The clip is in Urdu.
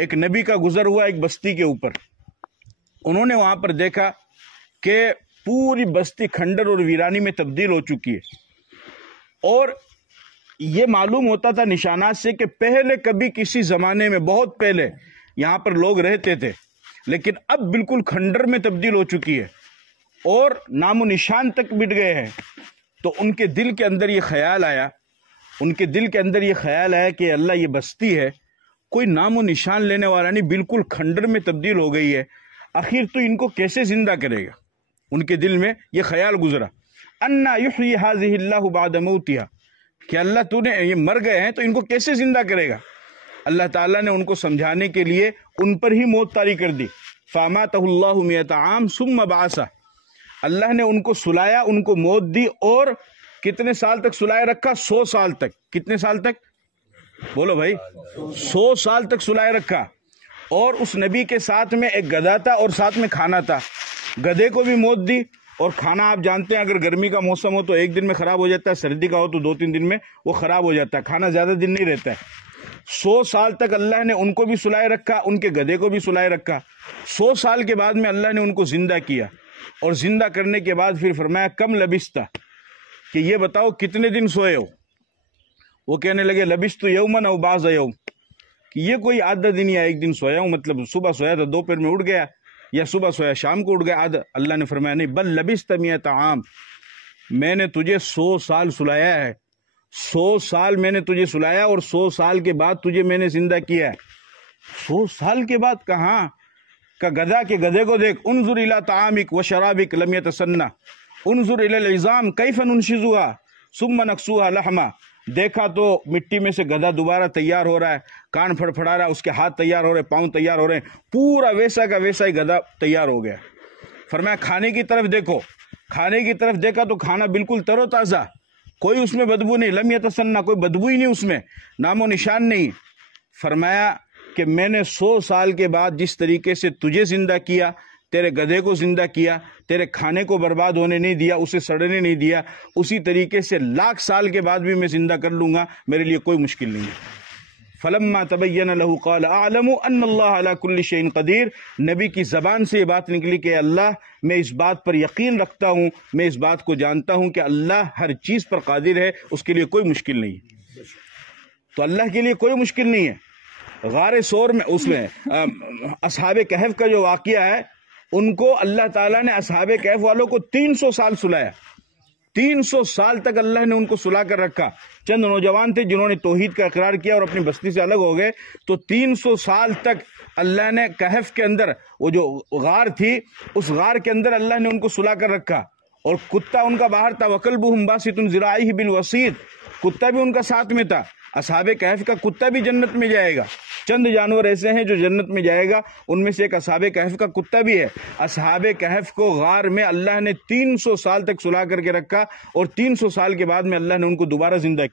ایک نبی کا گزر ہوا ایک بستی کے اوپر. انہوں نے وہاں پر دیکھا کہ پوری بستی کھنڈر اور ویرانی میں تبدیل ہو چکی ہے، اور یہ معلوم ہوتا تھا نشانات سے کہ پہلے کبھی کسی زمانے میں بہت پہلے یہاں پر لوگ رہتے تھے، لیکن اب بالکل کھنڈر میں تبدیل ہو چکی ہے اور نام و نشان تک مٹ گئے ہیں. تو ان کے دل کے اندر یہ خیال آیا کہ اللہ یہ بستی ہے کوئی نام و نشان لینے والا نہیں، بالکل کھنڈر میں تبدیل ہو گئی ہے، آخر تو ان کو کیسے زندہ کرے گا. ان کے دل میں یہ خیال گزرا، انا یحیی ھذہ اللہ بعد موتہا، کہ اللہ تو نے یہ مر گئے ہیں تو ان کو کیسے زندہ کرے گا. اللہ تعالیٰ نے ان کو سمجھانے کے لیے ان پر ہی موت طاری کر دی. فاماتہ اللہ مئۃ عام ثم بعثہ، اللہ نے ان کو سلایا، ان کو موت دی، اور کتنے سال تک سلائے رکھا؟ 100 سال تک. کتنے سال تک؟ بولو بھائی. 100 سال تک سلائے رکھا. اور اس نبی کے ساتھ میں ایک گدھا تھا اور ساتھ میں کھانا تھا. گدھے کو بھی موت دی، اور کھانا آپ جانتے ہیں اگر گرمی کا موسم ہو تو ایک دن میں خراب ہو جاتا ہے، سردی کا ہو تو 2-3 دن میں وہ خراب ہو جاتا ہے، کھانا زیادہ دن نہیں رہتا ہے. 100 سال تک اللہ نے ان کو بھی سلائے رکھا، ان کے گدھے کو بھی سلائے رکھا. 100 سال کے بعد میں اللہ نے ان کو زندہ کیا، اور زندہ کرنے کے بعد پھر فرمایا کم لبثتا، کہ یہ بتاؤ کتنے دن سوئے ہو. وہ کہنے لگے لبثت یوما او بعض یوم، کہ یہ کوئی آدھا دن یا ایک دن سویا ہوں، مطلب صبح سویا تھا دوپہر میں اٹھ گیا، یا صبح سویا شام کو اٹھ گیا آدھا. اللہ نے فرمایا نہیں، بل لبثت مئۃ عام، میں نے تجھے 100 سال سلایا ہے. 100 سال میں نے تجھے سلایا، اور 100 سال کے بعد تجھے میں نے زندہ کیا ہے. 100 سال کے بعد کہاں کا گدھا کے گدھے کو دیکھ، انظر الی طعامک و شرابک لم یتسنہ انظر الی العظام کیف ننشزها ثم نکسوها لحما. دیکھا تو مٹی میں سے گدھا دوبارہ تیار ہو رہا ہے، کان پھڑپھڑا رہا ہے، اس کے ہاتھ تیار ہو رہے ہیں، پاؤں تیار ہو رہے ہیں، پورا ویسا کا ویسا ہی گدھا تیار ہو گیا. فرمایا کھانے کی طرف دیکھو، کھانے کی طرف دیکھا تو کھانا بالکل تر و تازہ، کوئی اس میں بدبو نہیں، لم یتسنہ، کوئی بدبو ہی نہیں، اس میں نام و نشان نہیں. فرمایا کہ میں نے 100 سال کے بعد جس طریقے سے تجھے زندہ کیا، تیرے گدھے کو زندہ کیا، تیرے کھانے کو برباد ہونے نہیں دیا، اسے سڑنے نہیں دیا، اسی طریقے سے 1,00,000 سال کے بعد بھی میں زندہ کر لوں گا، میرے لیے کوئی مشکل نہیں ہے. فلما تبین له قال اعلم ان اللہ علی کل شیء قدیر. نبی کی زبان سے یہ بات نکلی کہ اللہ میں اس بات پر یقین رکھتا ہوں، میں اس بات کو جانتا ہوں کہ اللہ ہر چیز پر قادر ہے، اس کے لیے کوئی مشکل نہیں ہے. تو اللہ کے لیے کوئی مشکل نہیں ہے. غار ثور میں اس میں اصحاب کہف کا جو واقعہ ہے، ان کو اللہ تعالیٰ نے اصحاب کہف والوں کو 300 سال سلایا. 300 سال تک اللہ نے ان کو سلا کر رکھا. چند نوجوان تھے جنہوں نے توحید کا اقرار کیا اور اپنی بستی سے الگ ہو گئے، تو 300 سال تک اللہ نے کہف کے اندر، وہ جو غار تھی اس غار کے اندر اللہ نے ان کو سلا کر رکھا. اور کتا ان کا باہر تھا، وَكَلْبُهُمْ بَاسِطٌ ذِرَاعِهِ بِالْوَصِيدِ، کتا بھی ان کا ساتھ میں تھا. اصحاب کہف کا کتا بھی جنت میں جائے گا. چند جانور ایسے ہیں جو جنت میں جائے گا، ان میں سے ایک اصحاب کہف کا کتا بھی ہے. اصحاب کہف کو غار میں اللہ نے 300 سال تک سلا کر کے رکھا، اور 300 سال کے بعد میں اللہ نے ان کو دوبارہ زندہ کیا.